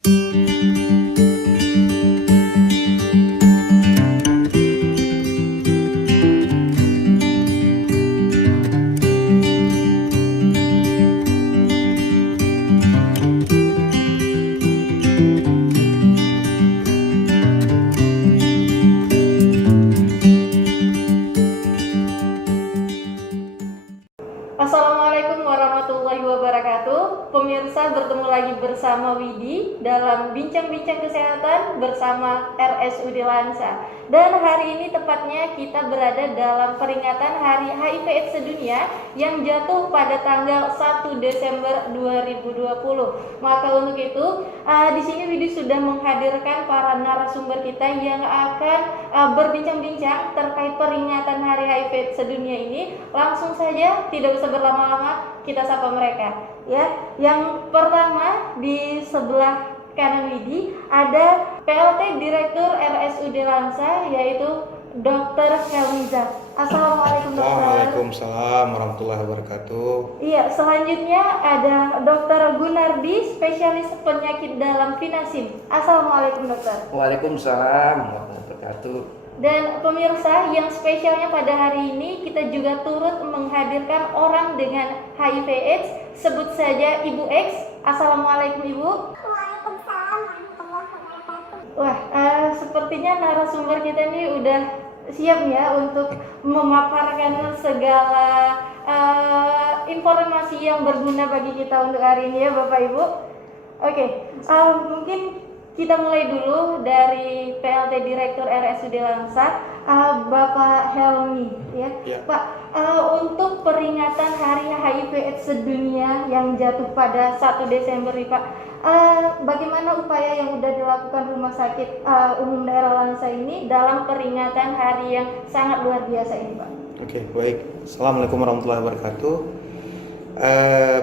Assalamualaikum warahmatullahi wabarakatuh. Pemirsa, bertemu lagi bersama Widi dalam Bincang-Bincang Kesehatan bersama RSUD Lansa. Dan hari ini tepatnya kita berada dalam peringatan Hari HIV/AIDS Sedunia yang jatuh pada tanggal 1 Desember 2020. Maka untuk itu, di sini Widi sudah menghadirkan para narasumber kita yang akan berbincang-bincang terkait peringatan Hari HIV/AIDS Sedunia ini. Langsung saja, tidak usah berlama-lama, kita sapa mereka. Ya, yang pertama di sebelah kanan Widi ada PLT Direktur RSUD Lansa, yaitu Dr. Helmiza. Assalamualaikum dokter. Waalaikumsalam warahmatullahi wabarakatuh. Iya, selanjutnya ada Dr. Gunardi, spesialis penyakit dalam Vinasim. Assalamualaikum dokter. Waalaikumsalam warahmatullahi wabarakatuh. Dan pemirsa, yang spesialnya pada hari ini kita juga turut menghadirkan orang dengan HIV/AIDS, sebut saja Ibu X. Assalamualaikum Ibu. Waalaikumsalam warahmatullahi wabarakatuh. Wah, sepertinya narasumber kita ini udah siap ya untuk memaparkan segala informasi yang berguna bagi kita untuk hari ini ya Bapak Ibu. Oke, mungkin kita mulai dulu dari PLT Direktur RSUD Lansa, Bapak Helmi ya. Pak, untuk peringatan Hari HIV/AIDS Sedunia yang jatuh pada 1 Desember ini Pak, bagaimana upaya yang sudah dilakukan Rumah Sakit Umum Daerah Lansa ini dalam peringatan hari yang sangat luar biasa ini Pak? Oke, baik. Assalamualaikum warahmatullahi wabarakatuh.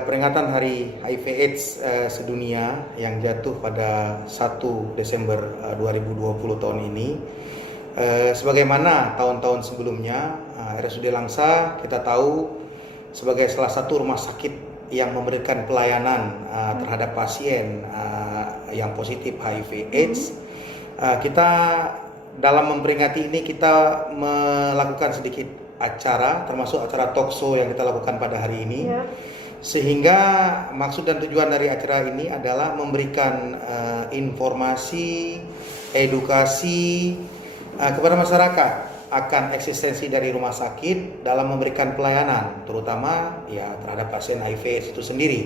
Peringatan Hari HIV/AIDS Sedunia yang jatuh pada 1 Desember 2020 tahun ini, sebagaimana tahun-tahun sebelumnya, RSUD Langsa kita tahu sebagai salah satu rumah sakit yang memberikan pelayanan terhadap pasien yang positif HIV/AIDS. Kita dalam memperingati ini kita melakukan sedikit acara, termasuk acara talkshow yang kita lakukan pada hari ini, sehingga maksud dan tujuan dari acara ini adalah memberikan informasi, edukasi kepada masyarakat akan eksistensi dari rumah sakit dalam memberikan pelayanan, terutama ya terhadap pasien HIV/AIDS itu sendiri.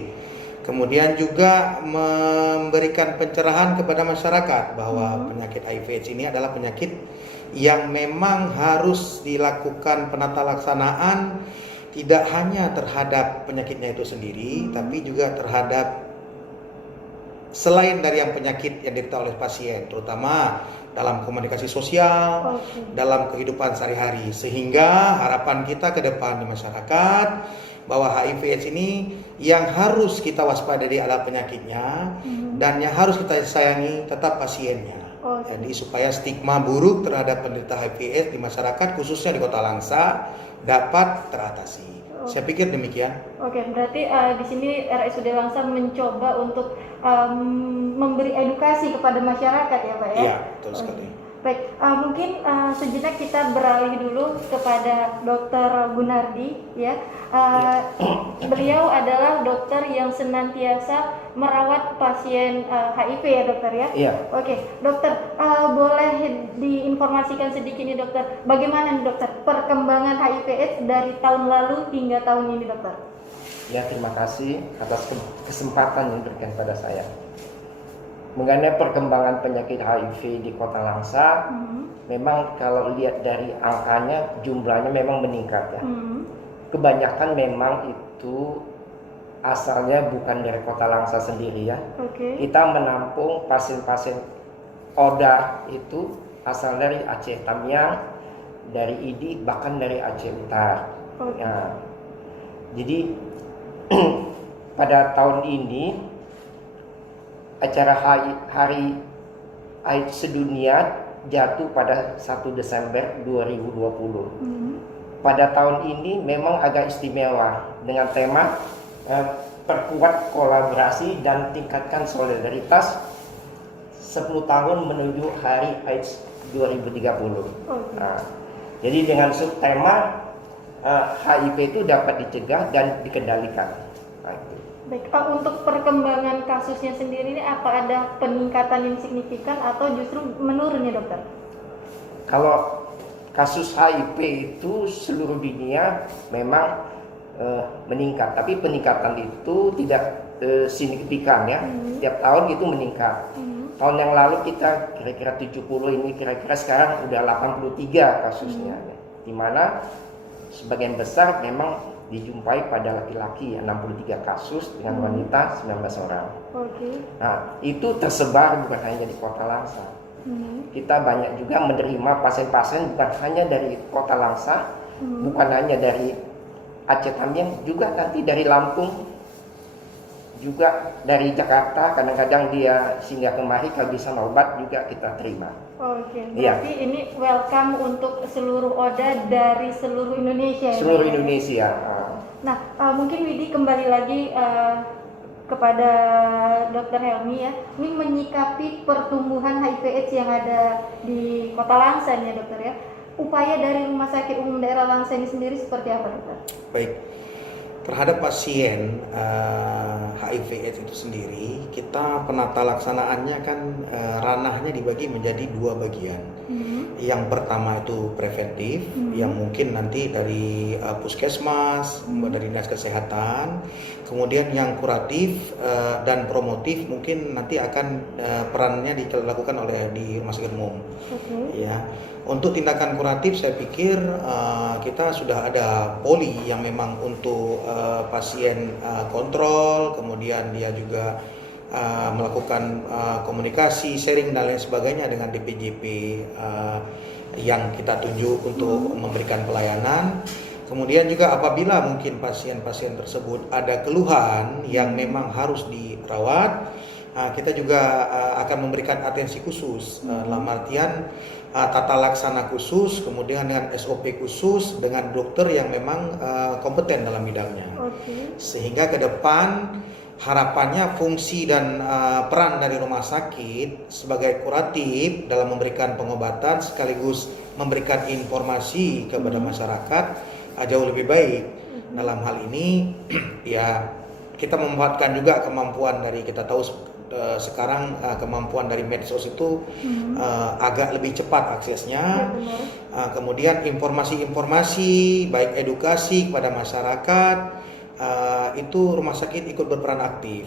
Kemudian juga memberikan pencerahan kepada masyarakat bahwa penyakit HIV/AIDS ini adalah penyakit yang memang harus dilakukan penata laksanaan tidak hanya terhadap penyakitnya itu sendiri, tapi juga terhadap selain dari yang penyakit yang diderita oleh pasien, terutama dalam komunikasi sosial, dalam kehidupan sehari-hari. Sehingga harapan kita ke depan di masyarakat bahwa HIV/AIDS ini yang harus kita waspadai adalah penyakitnya, dan yang harus kita sayangi tetap pasiennya. Jadi supaya stigma buruk terhadap penderita HIV/AIDS di masyarakat, khususnya di Kota Langsa, dapat teratasi. Saya pikir demikian. Oke, berarti di sini RSUD Langsa mencoba untuk memberi edukasi kepada masyarakat ya Pak ya? Iya, betul sekali. Baik, mungkin sejenak kita beralih dulu kepada Dr. Gunardi ya. Beliau adalah dokter yang senantiasa merawat pasien HIV ya dokter ya? Iya. Oke, dokter, boleh diinformasikan sedikit nih dokter, bagaimana nih dokter perkembangan HIV/AIDS dari tahun lalu hingga tahun ini dokter? Ya, terima kasih atas kesempatan yang diberikan pada saya. Mengenai perkembangan penyakit HIV di Kota Langsa, memang kalau lihat dari angkanya, jumlahnya memang meningkat ya. Kebanyakan memang itu asalnya bukan dari Kota Langsa sendiri ya. Kita menampung pasien-pasien ODA itu asal dari Aceh Tamiang, dari ID, bahkan dari Aceh Utara. Nah, jadi pada tahun ini acara Hari AIDS Sedunia jatuh pada 1 Desember 2020. Pada tahun ini memang agak istimewa dengan tema perkuat kolaborasi dan tingkatkan solidaritas 10 tahun menuju Hari AIDS 2030. Oke. Nah, jadi dengan subtema HIV itu dapat dicegah dan dikendalikan. Nah, itu. Baik, untuk perkembangan kasusnya sendiri ini apa ada peningkatan yang signifikan atau justru menurun ya dokter? Kalau kasus HIV itu seluruh dunia memang meningkat, tapi peningkatan itu tidak signifikan ya. Setiap tahun itu meningkat. Tahun yang lalu kita kira-kira 70, ini kira-kira sekarang udah 83 kasusnya. Di mana sebagian besar memang dijumpai pada laki-laki, 63 kasus, dengan wanita 19 orang. Oke. Nah, itu tersebar bukan hanya di Kota Langsa. Kita banyak juga menerima pasien-pasien bukan hanya dari Kota Langsa, bukan hanya dari Aceh Tamiang, juga nanti dari Lampung, juga dari Jakarta. Kadang-kadang dia singgah kemari kehabisan obat juga kita terima. Oke, Iya. berarti ini welcome untuk seluruh ODA dari seluruh Indonesia. Seluruh ya? Indonesia. Nah, mungkin Widi kembali lagi kepada Dr. Helmi ya. Ini menyikapi pertumbuhan HIV/AIDS yang ada di Kota Langsa ya dokter ya. Upaya dari Rumah Sakit Umum Daerah Langsa ini sendiri seperti apa dokter? Baik, terhadap pasien HIV/AIDS itu sendiri, kita penata laksanaannya kan ranahnya dibagi menjadi dua bagian. Yang pertama itu preventif, yang mungkin nanti dari puskesmas, dari dinas kesehatan. Kemudian yang kuratif dan promotif mungkin nanti akan perannya dilakukan oleh di rumah sakit umum. Ya, untuk tindakan kuratif saya pikir kita sudah ada poli yang memang untuk pasien kontrol, kemudian dia juga melakukan komunikasi, sharing dan lain sebagainya dengan DPJP yang kita tunjuk untuk memberikan pelayanan. Kemudian juga apabila mungkin pasien-pasien tersebut ada keluhan yang memang harus dirawat, kita juga akan memberikan atensi khusus dalam artian tata laksana khusus, kemudian dengan SOP khusus dengan dokter yang memang kompeten dalam bidangnya. Sehingga ke depan harapannya fungsi dan peran dari rumah sakit sebagai kuratif dalam memberikan pengobatan sekaligus memberikan informasi kepada masyarakat jauh lebih baik. Dalam hal ini ya kita memanfaatkan juga kemampuan dari, kita tahu sekarang kemampuan dari medsos itu agak lebih cepat aksesnya. Kemudian informasi-informasi baik edukasi kepada masyarakat itu rumah sakit ikut berperan aktif.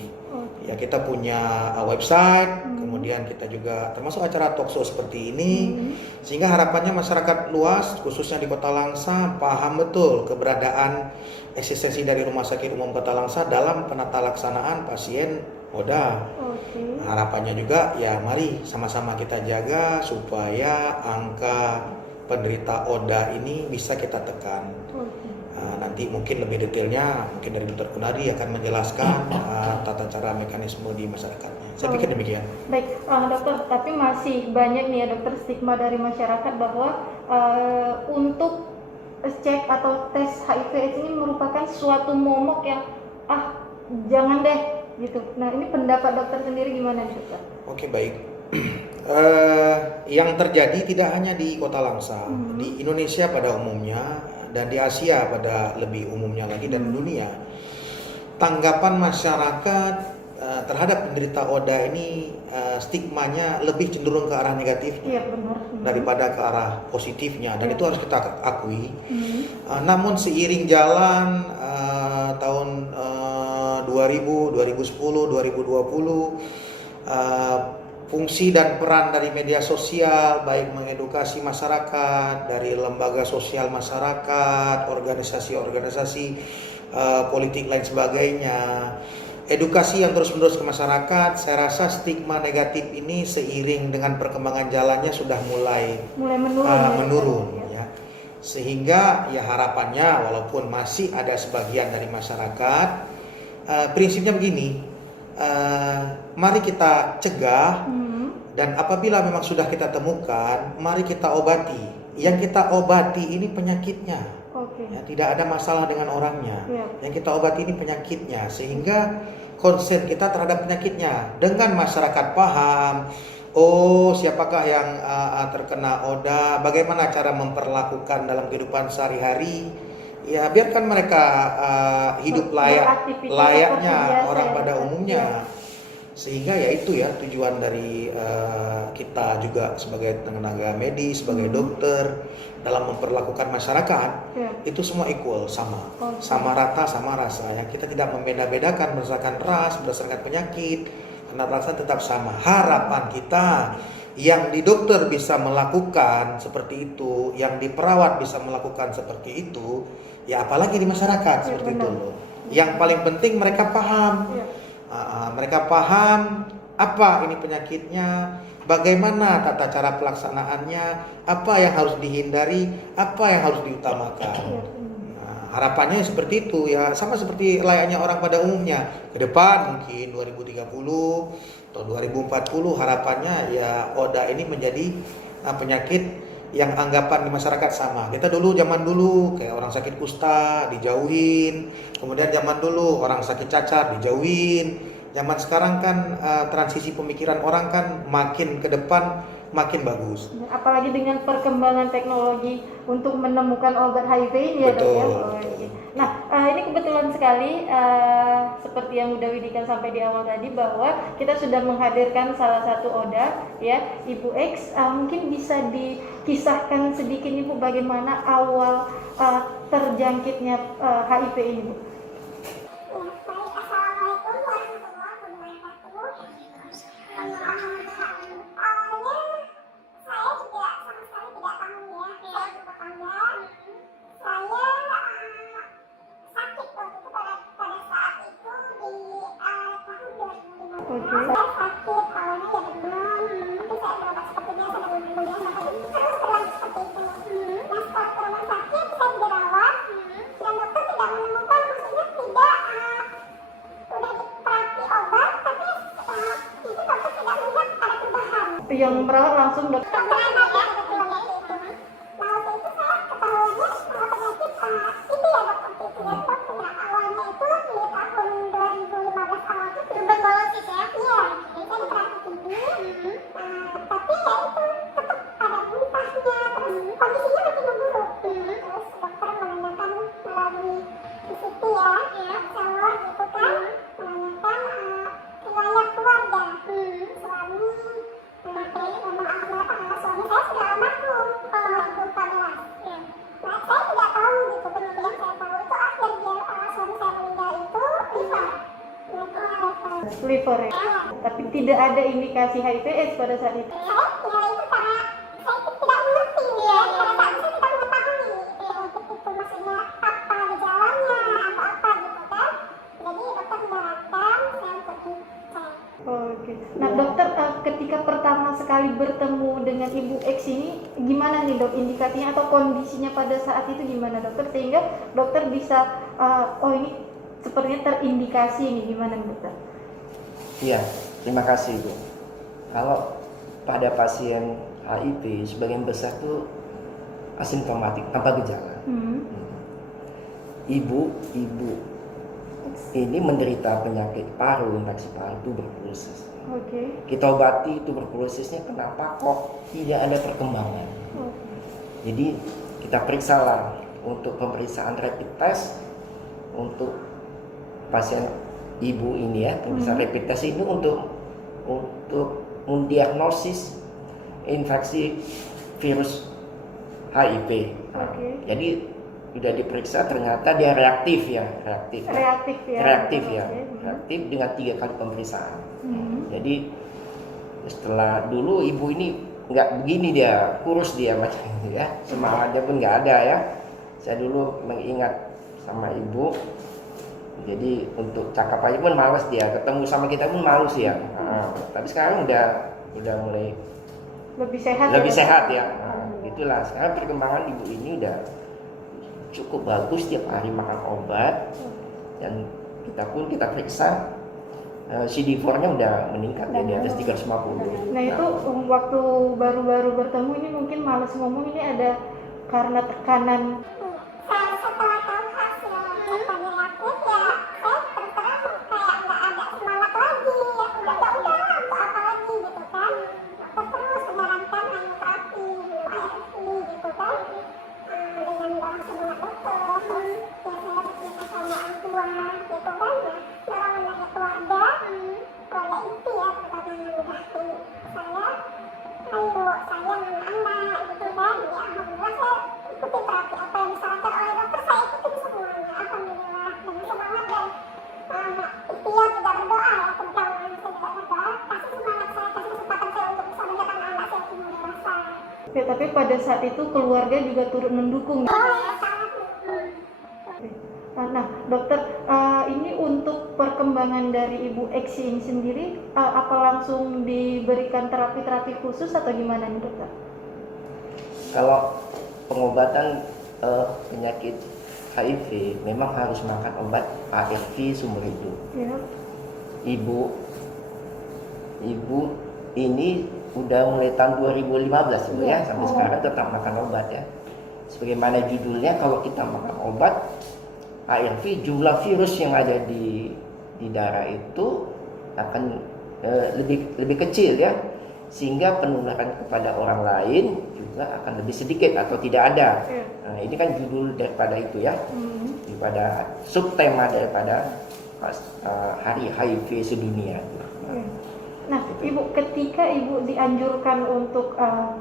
Ya, kita punya website, kemudian kita juga termasuk acara talkshow seperti ini, sehingga harapannya masyarakat luas khususnya di Kota Langsa paham betul keberadaan eksistensi dari Rumah Sakit Umum Kota Langsa dalam penata laksanaan pasien ODA. Harapannya juga ya mari sama-sama kita jaga supaya angka penderita ODA ini bisa kita tekan. Nanti mungkin lebih detailnya mungkin dari Dr. Kunadi akan menjelaskan tata cara mekanisme di masyarakatnya. Saya pikir demikian. Baik, dokter, tapi masih banyak nih ya dokter stigma dari masyarakat bahwa untuk cek atau tes HIV/AIDS ini merupakan suatu momok yang jangan deh gitu. Nah, ini pendapat dokter sendiri gimana nih dokter? Oke, baik. Yang terjadi tidak hanya di Kota Langsa, di Indonesia pada umumnya dan di Asia pada lebih umumnya lagi dan dunia. Tanggapan masyarakat terhadap penderita ODA ini stigmanya lebih cenderung ke arah negatifnya daripada ke arah positifnya, dan itu harus kita akui. Namun seiring jalan tahun 2000, 2010, 2020 fungsi dan peran dari media sosial, baik mengedukasi masyarakat, dari lembaga sosial masyarakat, organisasi-organisasi politik lain sebagainya, edukasi yang terus-menerus ke masyarakat, saya rasa stigma negatif ini seiring dengan perkembangan jalannya sudah mulai menurun ya. Sehingga ya harapannya walaupun masih ada sebagian dari masyarakat, prinsipnya begini, mari kita cegah, dan apabila memang sudah kita temukan, mari kita obati. Yang kita obati ini penyakitnya, ya, tidak ada masalah dengan orangnya. Yang kita obati ini penyakitnya, sehingga konsen kita terhadap penyakitnya. Dengan masyarakat paham, Oh, siapakah yang terkena ODA? Bagaimana cara memperlakukan dalam kehidupan sehari-hari? Ya, biarkan mereka hidup Beraktivitas seperti layaknya biasa orang ya, pada dokter. umumnya. Sehingga ya itu ya tujuan dari kita juga sebagai tenaga medis, sebagai dokter dalam memperlakukan masyarakat Ya. itu semua equal, sama, Oke. sama rata, sama rasa. Yang kita tidak membeda-bedakan berdasarkan ras, berdasarkan penyakit, karena rasa tetap sama. Harapan kita yang di dokter bisa melakukan seperti itu, yang di perawat bisa melakukan seperti itu, ya apalagi di masyarakat Ya, seperti benar. itu loh. Yang paling penting mereka paham. Ya. Mereka paham apa ini penyakitnya, bagaimana tata cara pelaksanaannya, apa yang harus dihindari, apa yang harus diutamakan. Ya. Nah, harapannya seperti itu ya, sama seperti layaknya orang pada umumnya. Ke depan mungkin 2030 atau 2040 harapannya ya ODA ini menjadi penyakit yang anggapan di masyarakat sama. Kita dulu zaman dulu kayak orang sakit kusta dijauhin, kemudian zaman dulu orang sakit cacar dijauhin. Zaman sekarang kan transisi pemikiran orang kan makin ke depan makin bagus. Apalagi dengan perkembangan teknologi untuk menemukan obat HIV ini ya, Dok ya. Betul, Oh, betul. iya. Nah, ini kebetulan sekali seperti yang udah Widikan sampai di awal tadi bahwa kita sudah menghadirkan salah satu ODA ya, Ibu X. Mungkin bisa dikisahkan sedikit Ibu bagaimana awal terjangkitnya HIV ini, Bu. Yang merawat langsung dokter. Liver ya. Tapi tidak ada indikasi HIV/AIDS pada saat itu. Oke. Nah, dokter ketika pertama sekali bertemu dengan Ibu X ini gimana nih, Dok, indikasinya atau kondisinya pada saat itu gimana, dokter, sehingga dokter bisa oh ini sepertinya terindikasi nih, gimana nih, dokter? Iya, terima kasih Bu. Kalau pada pasien HIV sebagian besar itu asimptomatik tanpa gejala. Ibu ini menderita penyakit paru, infeksi paru, tuberkulosis. Oke. Kita obati tuberkulosisnya, kenapa kok tidak ada perkembangan? Jadi kita periksalah untuk pemeriksaan rapid test untuk pasien ibu ini ya, pemeriksaan rapid test itu untuk mendiagnosis infeksi virus HIV. Oke. Jadi sudah diperiksa ternyata dia reaktif ya. Reaktif ya. Oke. Reaktif dengan 3 kali pemeriksaan. Jadi setelah dulu ibu ini nggak begini, dia kurus dia macam ini ya, semangatnya pun nggak ada ya. Saya dulu mengingat sama ibu, jadi untuk cakap aja pun malas dia, ketemu sama kita pun malas ya. Tapi sekarang udah mulai lebih sehat ya. Itulah sekarang perkembangan ibu ini udah cukup bagus, tiap hari makan obat, dan kita periksa CD4-nya udah meningkat ya, di atas 350. Nah itu waktu baru-baru bertemu ini mungkin malas ngomong, ini ada karena tekanan. Setelah tahu hasil reaktif ya, saya terus terang kayak nggak ada semangat lagi. Udah untuk apa lagi gitu kan. Oke, tapi pada saat itu keluarga juga turut mendukung. Nah, dokter, ini untuk perkembangan dari Ibu Eksi ini sendiri, apa langsung diberikan terapi-terapi khusus atau gimana nih dokter? Kalau pengobatan penyakit HIV memang harus makan obat ARV seumur hidup. Ya. Ibu ini udah mulai tahun 2015 Ibu ya, sampai sekarang tetap makan obat ya. Sebagaimana judulnya, kalau kita makan obat ARV, jumlah virus yang ada di darah itu akan lebih kecil ya, sehingga penularan kepada orang lain juga akan lebih sedikit atau tidak ada. Nah, ini kan judul daripada itu ya, daripada subtema daripada Hari HIV Sedunia. Nah, Ibu, ketika Ibu dianjurkan untuk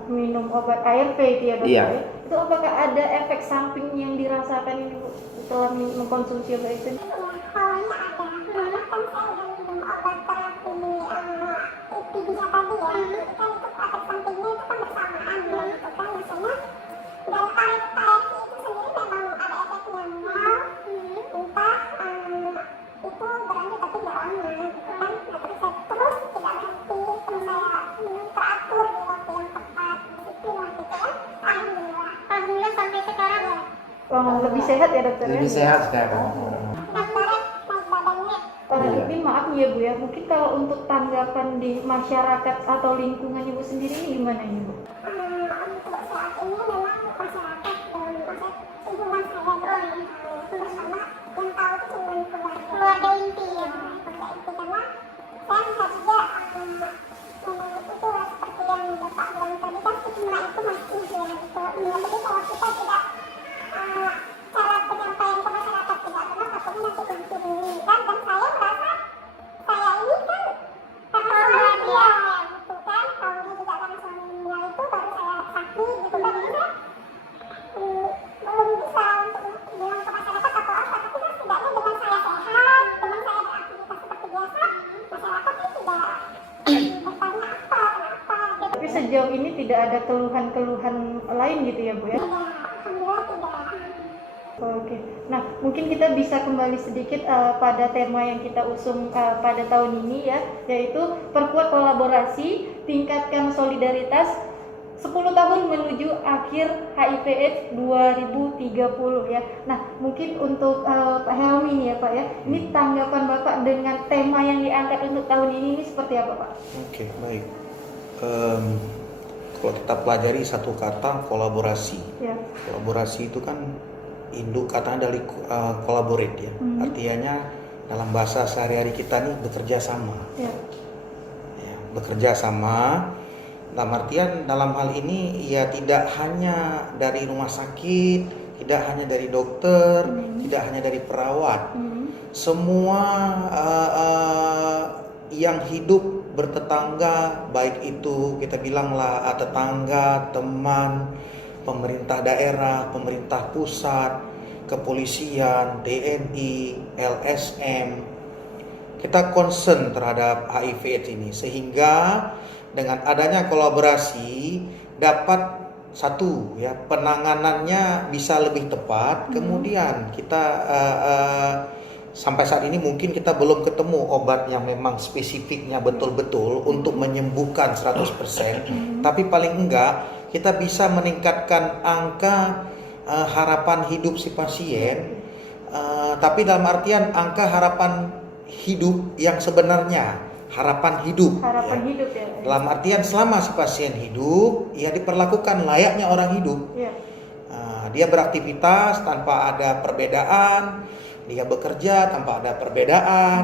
minum obat ARV itu ya dokter, Iya. itu apakah ada efek samping yang dirasakan Ibu setelah mengkonsumsi obat itu? Awalnya ada, dulu kan saya udah minum obat terapi Epidisa tadi ya, itu kan itu efek sampingnya itu kan bersamaan ya, itu kan biasanya. Dan ARV itu sendiri memang ada efeknya mual, entah itu berlanjut tapi nggak lama gitu kan. Nah terus saya terus tidak berhenti, terus saya minum teratur di waktu yang tepat, disiplin gitu ya. Alhamdulillah sampai sekarang ya. Lebih sehat ya dokter? Lebih sehat sekarang. Dokternya naik badannya. Ini maaf ya Bu ya, mungkin kalau untuk tanggapan di masyarakat atau lingkungan Ibu sendiri ini gimana Ibu? Untuk saat ini memang masyarakat lingkungan saya bersama yang tahu itu cuma keluarga inti ya, keluarga inti, karena saya melihat juga memang itu seperti yang Bapak bilang tadi kan stigma itu masih ya gitu. Jadi kalau kita tidak cara penyampaian ke masyarakat tidak benar, takutnya nanti didiskriminasikan. Dan saya merasa saya ini kan karena suaminya gitu kan, tahunya juga karena suaminya itu baru saya sakit gitu kan, jadi saya belum bisa untuk bilang ke masyarakat atau apa, tapi kan setidaknya dengan saya sehat, dengan saya beraktivitas seperti biasa, masyarakat ini tidak bertanya apa, kenapa gitu. Tapi sejauh ini tidak ada keluhan-keluhan lain gitu ya Bu ya? Alhamdulillah tidak. Oke, nah mungkin kita bisa kembali sedikit pada tema yang kita usung pada tahun ini ya, yaitu perkuat kolaborasi, tingkatkan solidaritas 10 tahun menuju akhir HIV/AIDS 2030 ya. Nah mungkin untuk Pak Helmi nih ya Pak ya, ini tanggapan Bapak dengan tema yang diangkat untuk tahun ini seperti apa Pak? Oke, baik. Kalau kita pelajari satu kata, kolaborasi. Ya. Kolaborasi itu kan induk katanya dari collaborate ya. Artinya dalam bahasa sehari-hari kita nih bekerja sama. Ya. Ya, bekerja sama. Dalam artian dalam hal ini ya tidak hanya dari rumah sakit, tidak hanya dari dokter, tidak hanya dari perawat. Semua yang hidup bertetangga, baik itu kita bilanglah tetangga, teman, pemerintah daerah, pemerintah pusat, kepolisian, TNI, LSM, kita concern terhadap HIV/AIDS ini, sehingga dengan adanya kolaborasi dapat satu ya, penanganannya bisa lebih tepat. Kemudian kita sampai saat ini mungkin kita belum ketemu obat yang memang spesifiknya betul-betul untuk menyembuhkan 100%, tapi paling enggak kita bisa meningkatkan angka harapan hidup si pasien, tapi dalam artian angka harapan hidup yang sebenarnya, harapan hidup Hidup ya. Dalam artian selama si pasien hidup, ya diperlakukan layaknya orang hidup. Ya. Dia beraktivitas tanpa ada perbedaan, dia bekerja tanpa ada perbedaan,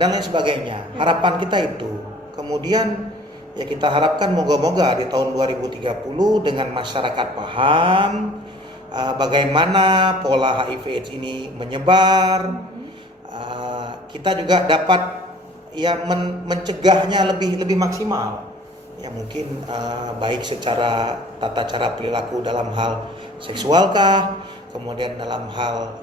dan lain sebagainya. Harapan kita itu. Kemudian ya kita harapkan moga-moga di tahun 2030 dengan masyarakat paham bagaimana pola HIV/AIDS ini menyebar, kita juga dapat ya mencegahnya lebih maksimal. Ya mungkin baik secara tata cara perilaku dalam hal seksualkah, kemudian dalam hal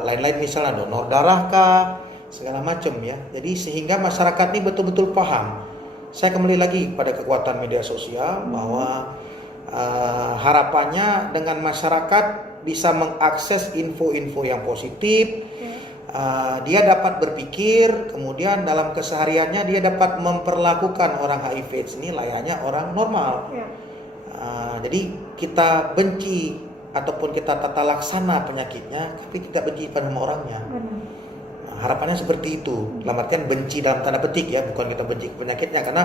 lain-lain misalnya donor darahkah, segala macam ya. Jadi sehingga masyarakat ini betul-betul paham. Saya kembali lagi pada kekuatan media sosial bahwa Harapannya dengan masyarakat bisa mengakses info-info yang positif, dia dapat berpikir, kemudian dalam kesehariannya dia dapat memperlakukan orang HIV/AIDS ini layaknya orang normal. Jadi kita benci ataupun kita tata laksana penyakitnya, tapi tidak benci pada orangnya. Harapannya seperti itu. Dalam artian benci dalam tanda petik ya, bukan kita benci penyakitnya, karena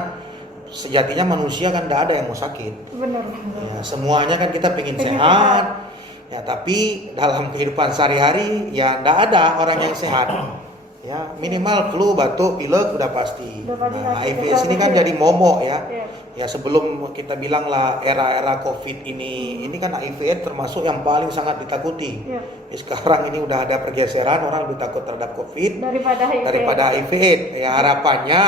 sejatinya manusia kan tidak ada yang mau sakit. Benar. Ya, semuanya kan kita pengen sehat. Ya, tapi dalam kehidupan sehari-hari ya tidak ada orang yang sehat. Ya, minimal flu, batuk, pilek udah pasti. Nah, HIV ini kan jadi momok ya. Ya, sebelum kita bilang lah era-era COVID ini kan HIV termasuk yang paling sangat ditakuti. Sekarang ini udah ada pergeseran, orang lebih takut terhadap COVID daripada HIV. Ya, harapannya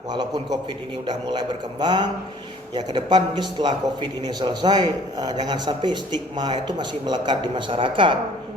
walaupun COVID ini udah mulai berkembang, ya ke depan mungkin setelah COVID ini selesai, jangan sampai stigma itu masih melekat di masyarakat.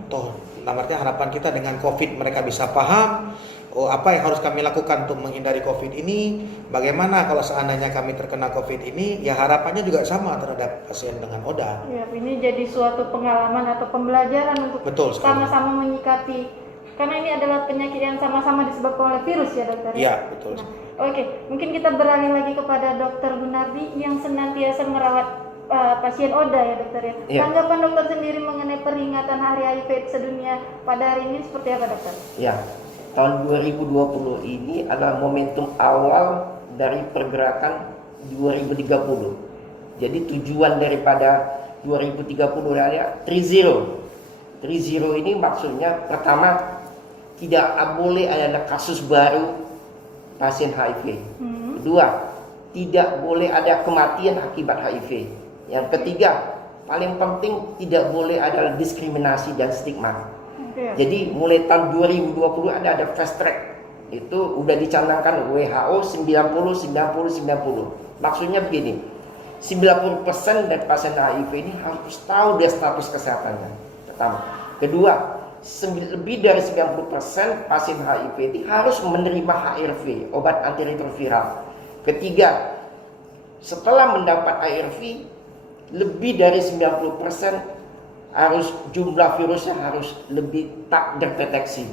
Toh, artinya harapan kita dengan COVID mereka bisa paham, apa yang harus kami lakukan untuk menghindari COVID ini, bagaimana kalau seandainya kami terkena COVID ini, ya harapannya juga sama terhadap pasien dengan ODA. Ya, ini jadi suatu pengalaman atau pembelajaran untuk sama-sama menyikapi, karena ini adalah penyakit yang sama-sama disebabkan oleh virus ya dokter? Iya, betul. Oke, mungkin kita beralih lagi kepada Dokter Gunardi yang senantiasa merawat pasien ODA ya dokter ya. Tanggapan dokter sendiri mengenai peringatan Hari HIV sedunia pada hari ini seperti apa dokter? Ya, tahun 2020 ini adalah momentum awal dari pergerakan 2030. Jadi tujuan daripada 2030 adalah 3-0. 3-0 ini maksudnya pertama tidak boleh ada kasus baru pasien HIV. Kedua, tidak boleh ada kematian akibat HIV. Yang ketiga, paling penting tidak boleh ada diskriminasi dan stigma. Jadi mulai tahun 2020 ada fast track. Itu udah dicanangkan WHO 90-90-90. Maksudnya begini, 90% dari pasien HIV ini harus tahu dia status kesehatannya. Pertama. Kedua, lebih dari 90% pasien HIV ini harus menerima HRV, obat antiretroviral. Ketiga, setelah mendapat HRV, lebih dari 90% harus jumlah virusnya harus lebih tak terdeteksi.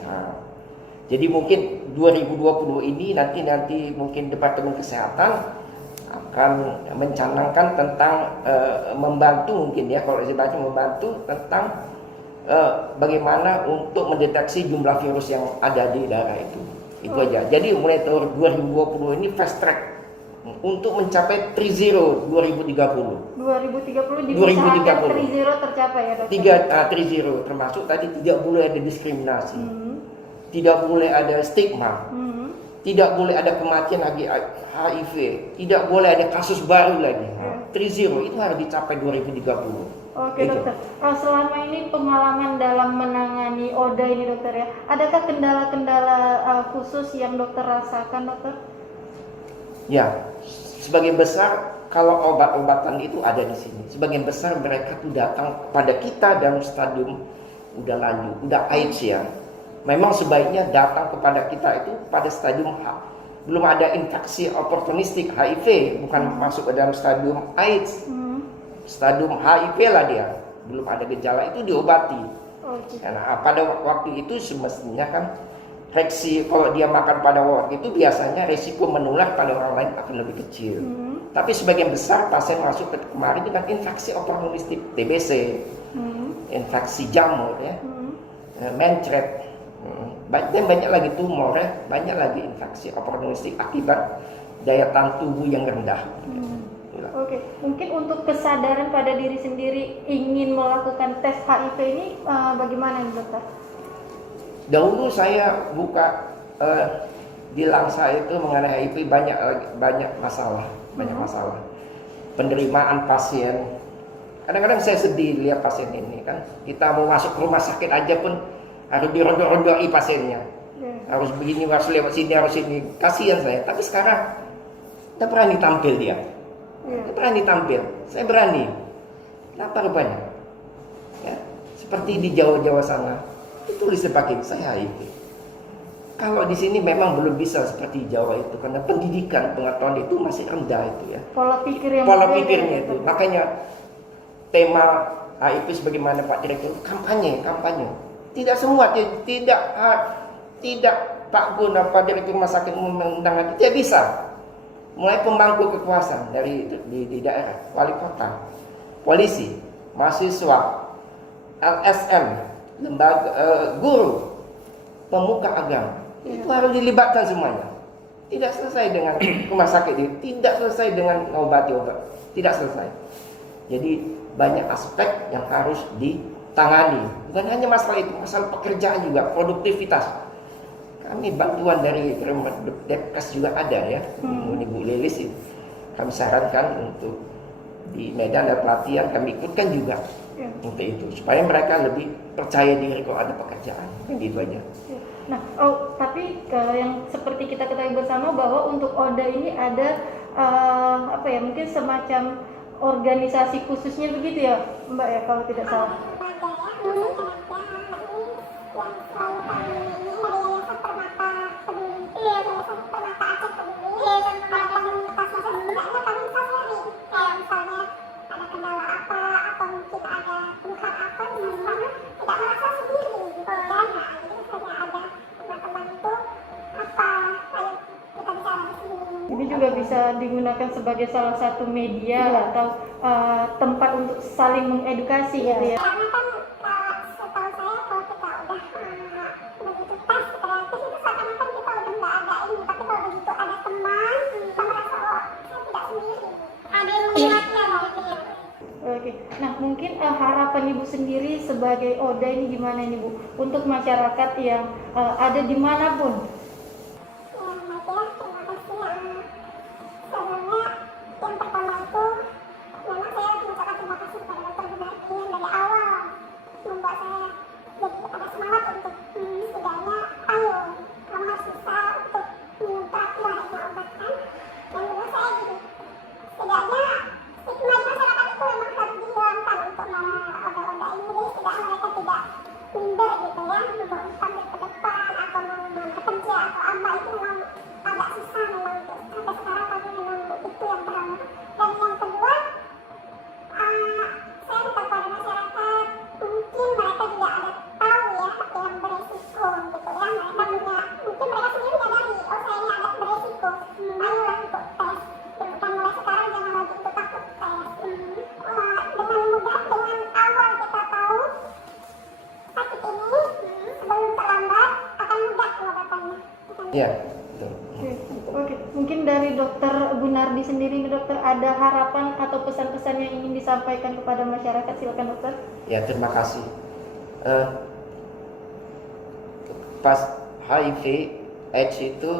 Jadi mungkin 2020 ini nanti mungkin Departemen Kesehatan akan mencanangkan tentang membantu mungkin ya, kalau saya baca membantu tentang bagaimana untuk mendeteksi jumlah virus yang ada di darah itu aja. Jadi mulai tahun 2020 ini fast track untuk mencapai 3-0 2030. 2030 diusahakan 3-0 tercapai ya dokter? 3-0 termasuk tadi tidak boleh ada diskriminasi, tidak boleh ada stigma, tidak boleh ada kematian lagi HIV, tidak boleh ada kasus baru lagi. 3-0 itu harus dicapai 2030. Oke dokter, selama ini pengalaman dalam menangani ODA ini dokter ya, adakah kendala-kendala khusus yang dokter rasakan dokter? Ya, sebagian besar kalau obat-obatan itu ada di sini. Sebagian besar mereka tuh datang pada kita dalam stadium udah lanjut, udah AIDS ya. Memang sebaiknya datang kepada kita itu pada stadium belum ada infeksi oportunistik HIV, bukan masuk ke dalam stadium AIDS. Stadium HIV lah dia, belum ada gejala itu diobati. Karena pada waktu itu semestinya kan reaksi kalau dia makan pada waktu itu biasanya resiko menular pada orang lain akan lebih kecil. Tapi sebagian besar pasien masuk ke kemarin dengan infeksi oportunistik TBC, infeksi jamur ya, mencret, dan banyak lagi tumor ya, banyak lagi infeksi oportunistik akibat daya tahan tubuh yang rendah. Oke, mungkin untuk kesadaran pada diri sendiri ingin melakukan tes HIV ini bagaimana dokter? Dahulu saya buka di Langsa itu mengenai HIV banyak masalah. Penerimaan pasien. Kadang-kadang saya sedih lihat pasien ini kan. Kita mau masuk ke rumah sakit aja pun harus dirodok-rodoi pasiennya. Harus begini, harus lewat sini, harus sini. Kasihan saya. Tapi sekarang kita berani tampil dia. Kita berani tampil, saya berani. Kenapa rupanya? Ya, seperti di Jawa-Jawa sana, itu tulis pakai saya HIV. Kalau di sini memang belum bisa seperti Jawa itu, karena pendidikan pengetahuan itu masih rendah itu ya. Pola pikirnya itu. Makanya tema HIV sebagaimana Pak Direktur, kampanye. Tidak semua, tidak Pak Gun, Pak Direktur Rumah Sakit Undangan, tidak bisa. Mulai pemangku kekuasaan di daerah, wali kota, polisi, mahasiswa, LSM, lembaga guru, pemuka agama, itu harus dilibatkan semuanya. Tidak selesai dengan rumah sakit ini, tidak selesai dengan obat, tidak selesai. Jadi banyak aspek yang harus ditangani. Bukan hanya masalah itu, masalah pekerjaan juga, produktivitas. Kami bantuan dari Depkes juga ada ya, Ibu Lilis itu. Kami sarankan untuk di Medan ada pelatihan, kami ikutkan juga untuk itu, supaya mereka lebih percaya diri kalau ada pekerjaan, gitu aja. Nah, tapi yang seperti kita ketahui bersama bahwa untuk ODA ini ada mungkin semacam organisasi khususnya begitu ya, Mbak ya, kalau tidak salah. Ini juga bisa digunakan sebagai salah satu media atau tempat untuk saling mengedukasi gitu ya. Karena kan setahu saya kalau kita udah begitu tes kreatif itu seakan-akan kita udah nggak ada ini, tapi kalau begitu ada teman, kita merasa saya tidak sendiri. Ada yang mengingatkan gitu ya. Oke, nah mungkin harapan Ibu sendiri sebagai ODA ini gimana ini Bu untuk masyarakat yang ada dimanapun? Yang pertama itu memang saya harus mengucapkan terima kasih kepada Dr. Gunardi yang dari awal membuat saya jadi ada semangat untuk setidaknya ayo kamu harus bisa untuk terapi lah yang obatkan. Dan menurut saya gitu setidaknya stigma di masyarakat itu memang harus dihilangkan untuk oda-oda ini, jadi setidaknya mereka tidak minder gitu ya untuk tampil ke depan atau bekerja atau apa, itu memang agak susah memang untuk sampai sekarang, tapi memang itu yang pertama. Dan yang kedua, saya minta kepada masyarakat, mungkin mereka juga ada tahu ya yang beresiko gitu ya, mungkin mereka sendiri menyadari, oh saya ini agak beresiko, ayolah untuk tes. Dan mulai sekarang jangan lagi untuk takut tes. Dengan mudah, dengan awal kita tahu sakit ini, sebelum terlambat akan mudah pengobatannya. Iya, betul. Oke, mungkin dari Dokter Gunardi sendiri, Dokter, ada harapan atau pesan-pesan yang ingin disampaikan kepada masyarakat? Silakan Dokter. Ya, terima kasih. Pas HIV AIDS itu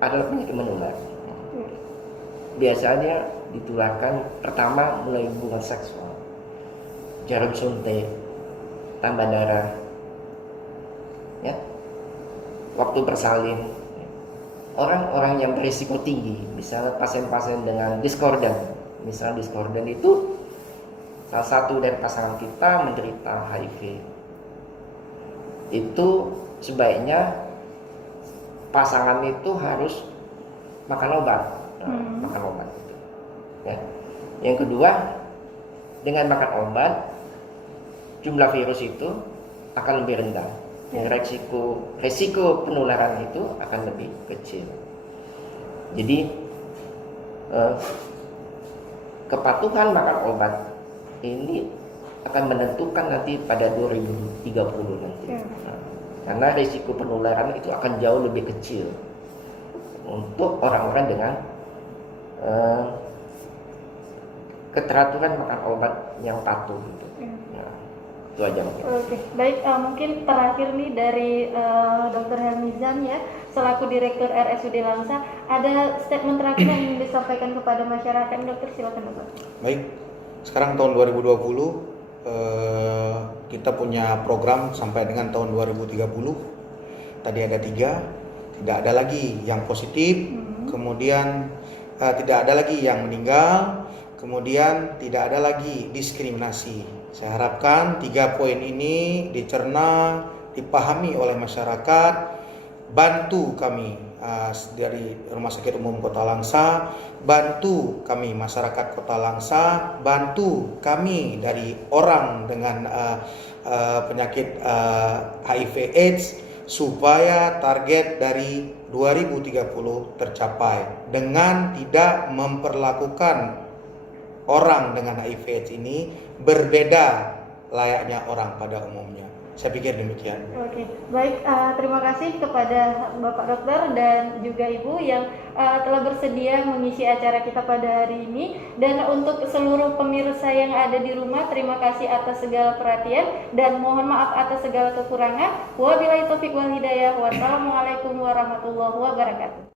adalah penyakit menular. Biasanya ditularkan pertama mulai hubungan seksual, jarum suntik, tambah darah, ya, waktu bersalin. Orang-orang yang berisiko tinggi, misalnya pasien-pasien dengan discordant, misalnya discordant itu salah satu dari pasangan kita menderita HIV, itu sebaiknya pasangan itu harus makan obat, makan obat. Ya. Yang kedua, dengan makan obat, jumlah virus itu akan lebih rendah. Resiko penularan itu akan lebih kecil. Jadi kepatuhan makan obat ini akan menentukan nanti pada 2030 nanti. Karena risiko penularan itu akan jauh lebih kecil untuk orang-orang dengan keteraturan makan obat yang patuh gitu. Itu aja mungkin. Oke, baik, mungkin terakhir nih dari Dr. Helmizan ya, selaku Direktur RSUD Langsa, ada statement terakhir yang ingin disampaikan kepada masyarakat. Dokter, silakan Dokter. Baik, sekarang tahun 2020 kita punya program sampai dengan tahun 2030. Tadi ada 3, tidak ada lagi yang positif, kemudian tidak ada lagi yang meninggal, kemudian tidak ada lagi diskriminasi. Saya harapkan 3 poin ini dicerna, dipahami oleh masyarakat, bantu kami dari Rumah Sakit Umum Kota Langsa, bantu kami masyarakat Kota Langsa, bantu kami dari orang dengan penyakit HIV/AIDS supaya target dari 2030 tercapai dengan tidak memperlakukan orang dengan HIV/AIDS ini berbeda layaknya orang pada umumnya. Saya pikir demikian. Oke, baik. Terima kasih kepada Bapak Dokter dan juga Ibu yang telah bersedia mengisi acara kita pada hari ini. Dan untuk seluruh pemirsa yang ada di rumah, terima kasih atas segala perhatian dan mohon maaf atas segala kekurangan. Wabillahi taufiq wal hidayah. Wassalamualaikum warahmatullahi wabarakatuh.